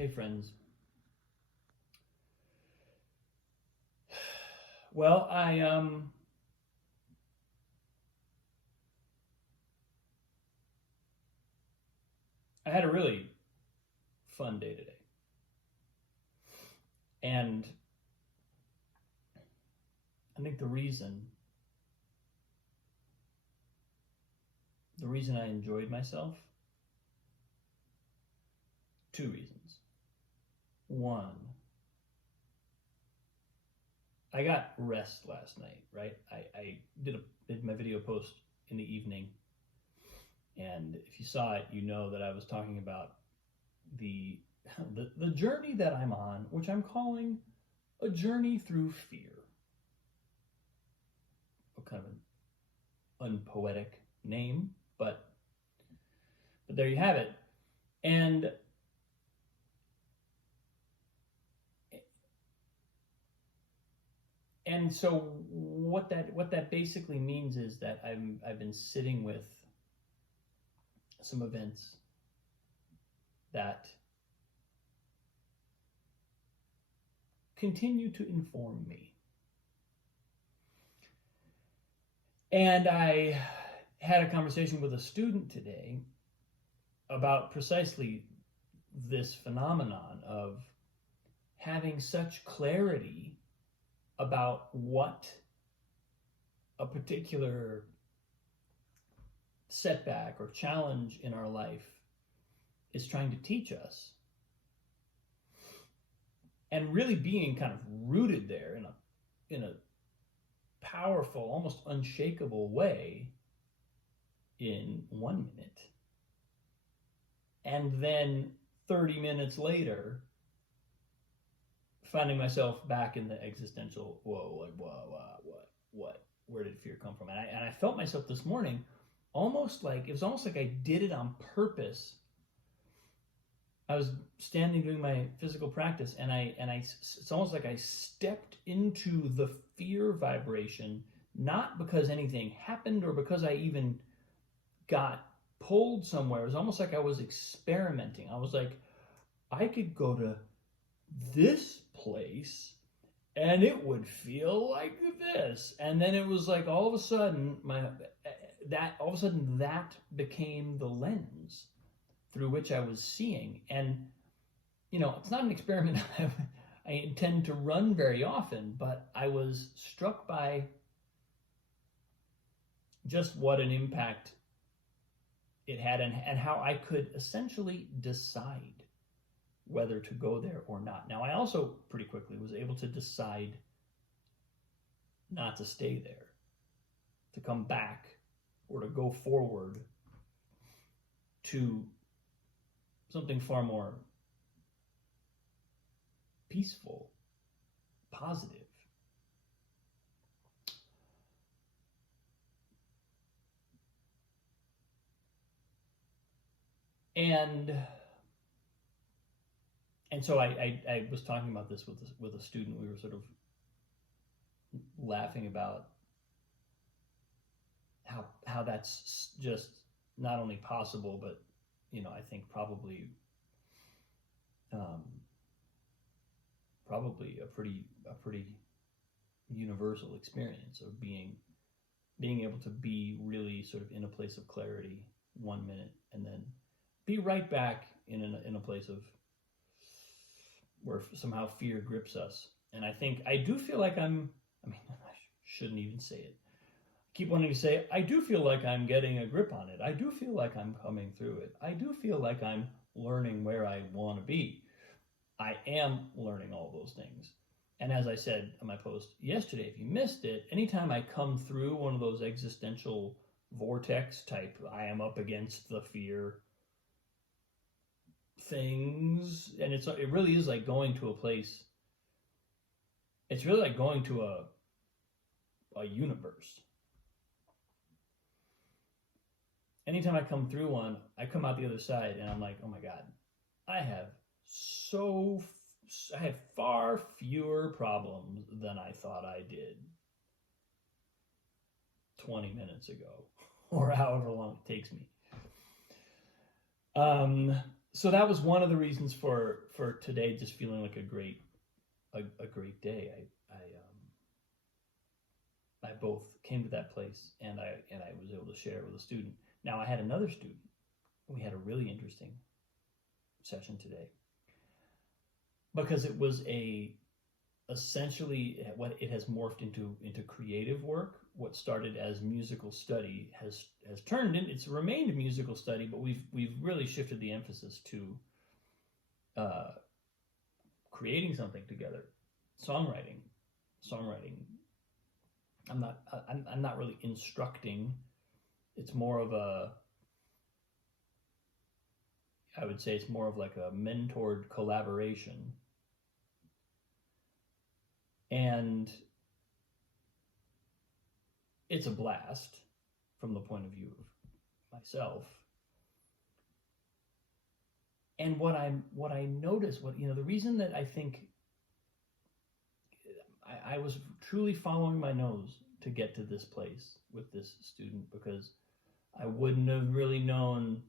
Hey friends. Well, I had a really fun day today. And I think the reason I enjoyed myself, two reasons. One, I got rest last night, right? I did my video post in the evening, and if you saw it, you know that I was talking about the the journey that I'm on, which I'm calling a journey through fear. A kind of an unpoetic name, but there you have it. And so what that basically means is that I've been sitting with some events that continue to inform me. And I had a conversation with a student today about precisely this phenomenon of having such clarity about what a particular setback or challenge in our life is trying to teach us, and really being kind of rooted there in a powerful, almost unshakable way in 1 minute, and then 30 minutes later finding myself back in the existential what, where did fear come from? And I felt myself this morning almost like I did it on purpose. I was standing doing my physical practice, and it's almost like I stepped into the fear vibration, not because anything happened or because I even got pulled somewhere. It was almost like I was experimenting. I was like, I could go to this place and it would feel like this. And then it was like all of a sudden that became the lens through which I was seeing. And it's not an experiment I intend to run very often, but I was struck by just what an impact it had, and how I could essentially decide whether to go there or not. Now, I also pretty quickly was able to decide not to stay there, to come back, or to go forward to something far more peaceful, positive. And so I was talking about this with a student. We were sort of laughing about how that's just not only possible, but I think probably a pretty universal experience of being able to be really sort of in a place of clarity 1 minute, and then be right back in a place of where somehow fear grips us. And I think I do feel like I shouldn't even say it. I keep wanting to say, I do feel like I'm getting a grip on it. I do feel like I'm coming through it. I do feel like I'm learning where I want to be. I am learning all those things. And as I said on my post yesterday, if you missed it, anytime I come through one of those existential vortex type, I am up against the fear things, and it really is like going to a place. It's really like going to a universe. Anytime I come through one, I come out the other side and I'm like, oh my God, I have far fewer problems than I thought I did 20 minutes ago, or however long it takes me. so that was one of the reasons for today just feeling like a great day. I both came to that place, and I was able to share it with a student. Now I had another student. We had a really interesting session today because it was essentially what it has morphed into creative work. What started as musical study has turned in. It's remained musical study, but we've really shifted the emphasis to creating something together, songwriting. I'm not really instructing. It's more of I would say it's more of like a mentored collaboration. And it's a blast from the point of view of myself. And what I noticed, the reason that I think I was truly following my nose to get to this place with this student, because I wouldn't have really known.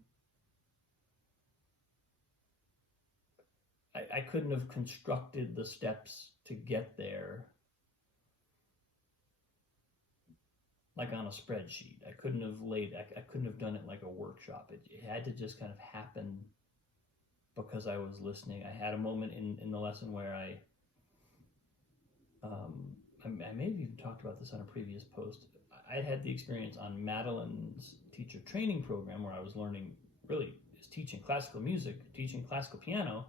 I couldn't have constructed the steps to get there like on a spreadsheet. I couldn't have done it like a workshop. It had to just kind of happen because I was listening. I had a moment in the lesson where I may have even talked about this on a previous post. I had the experience on Madeline's teacher training program where I was learning, really is teaching classical music, teaching classical piano,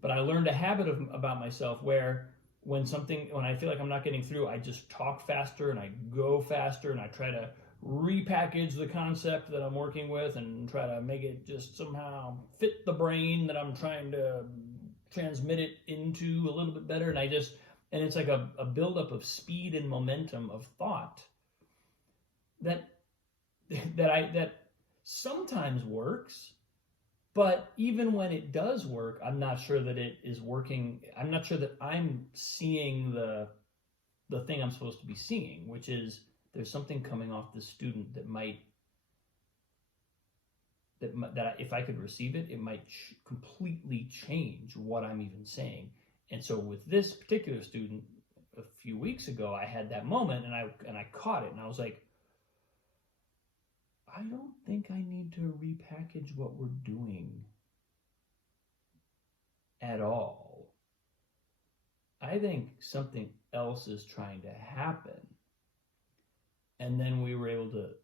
but I learned a habit about myself where when I feel like I'm not getting through, I just talk faster and I go faster and I try to repackage the concept that I'm working with and try to make it just somehow fit the brain that I'm trying to transmit it into a little bit better. And it's like a buildup of speed and momentum of thought that sometimes works, but even when it does work, I'm not sure that it is working. I'm not sure that I'm seeing the thing I'm supposed to be seeing, which is there's something coming off the student that if I could receive it, it might completely change what I'm even saying. And so with this particular student, a few weeks ago, I had that moment, and I caught it, and I was like, I don't think I need to repackage what we're doing at all. I think something else is trying to happen. And then we were able to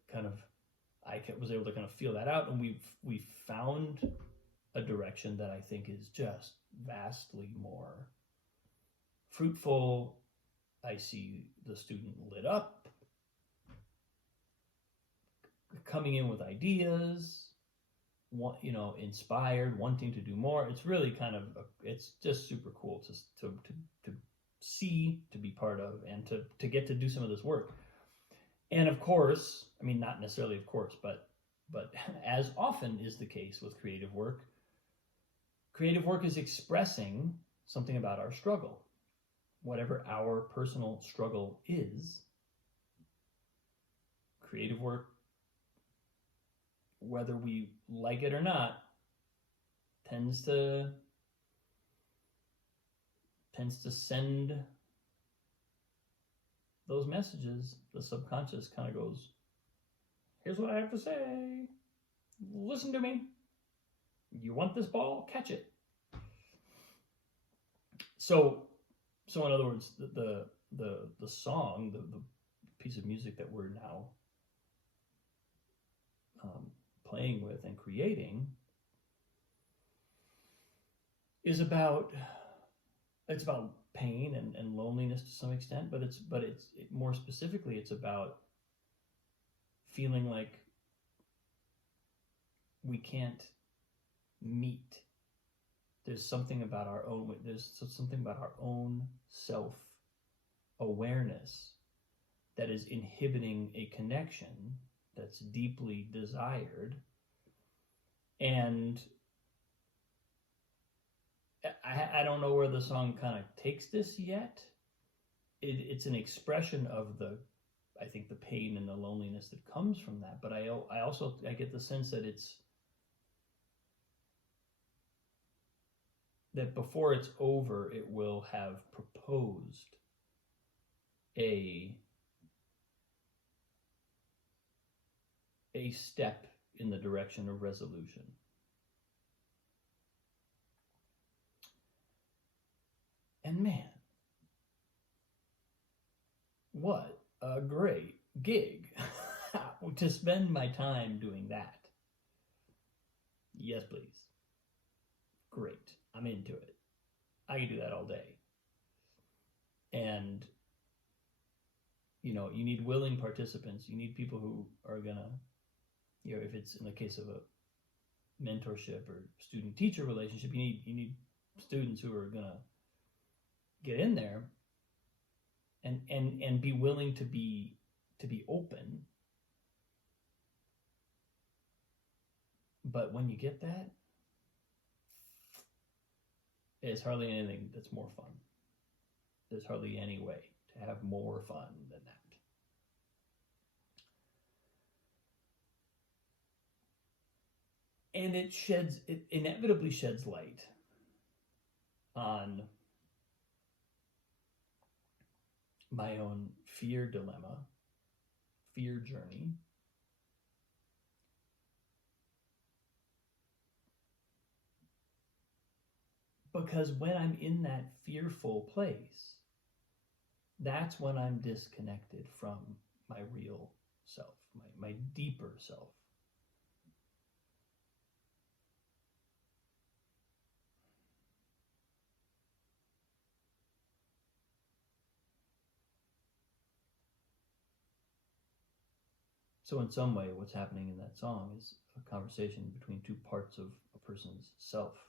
I was able to kind of feel that out, and we found a direction that I think is just vastly more fruitful. I see the student lit up, coming in with ideas, inspired, wanting to do more. It's really it's just super cool to see, to be part of, and to get to do some of this work. And of course, not necessarily of course, but as often is the case with creative work is expressing something about our struggle. Whatever our personal struggle is, creative work, whether we like it or not, tends to send those messages. The subconscious kind of goes, here's what I have to say. Listen to me. You want this ball? Catch it. So in other words, the song, the piece of music that we're now playing with and creating is about pain and loneliness to some extent, but more specifically, it's about feeling like we can't meet. There's something about our own self-awareness that is inhibiting a connection that's deeply desired. And I don't know where the song kind of takes this yet. It's an expression of I think the pain and the loneliness that comes from that. But I also get the sense that it's that before it's over, it will have proposed a step in the direction of resolution. And man, what a great gig to spend my time doing that. Yes, please. Great. I'm into it. I can do that all day. And, you know, you need willing participants. You need people who are going to, you know, if it's in the case of a mentorship or student-teacher relationship, you need students who are going to get in there and be willing to be open. But when you get that, there's hardly anything that's more fun. There's hardly any way to have more fun than that. And it inevitably sheds light on my own fear dilemma, fear journey. Because when I'm in that fearful place, that's when I'm disconnected from my real self, my deeper self. So in some way, what's happening in that song is a conversation between two parts of a person's self.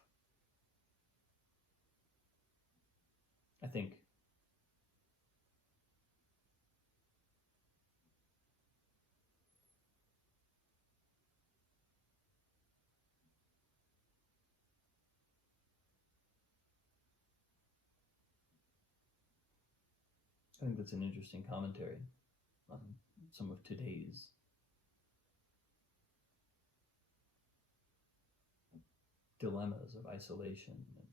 I think that's an interesting commentary on some of today's dilemmas of isolation and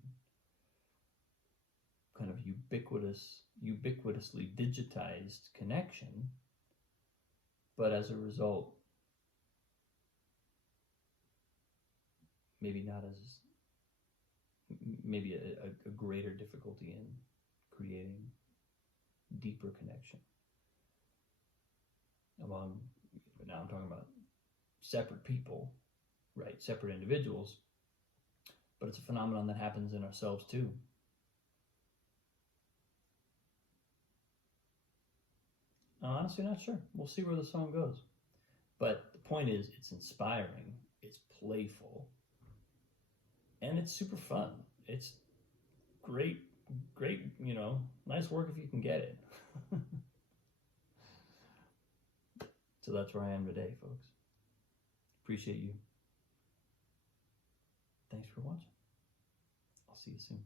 kind of ubiquitously digitized connection, but as a result, maybe a greater difficulty in creating deeper connection among, now I'm talking about separate people, right? Separate individuals, but it's a phenomenon that happens in ourselves too. I'm honestly not sure. We'll see where the song goes. But the point is, it's inspiring, it's playful, and it's super fun. It's great, you know, nice work if you can get it. So that's where I am today, folks. Appreciate you. Thanks for watching. I'll see you soon.